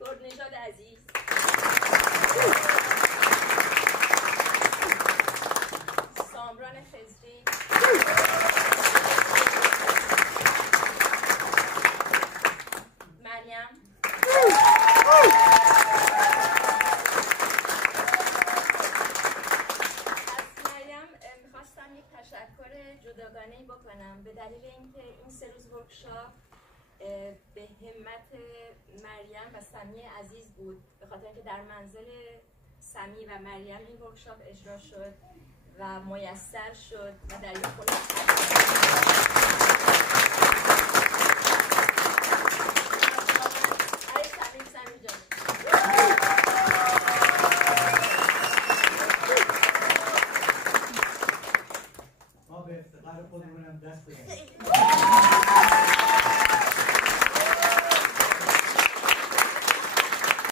گردنژاد عزیز، سامران خضری، مریم، میخواستم یک تشکر جداگانه‌ای بکنم به دلیل اینکه این 3 روز ورکشاپ به همت مریم و سمی عزیز بود، به خاطر اینکه در منزل سمی و مریم این ورکشاپ اجرا شد و میسر شد و در این خونه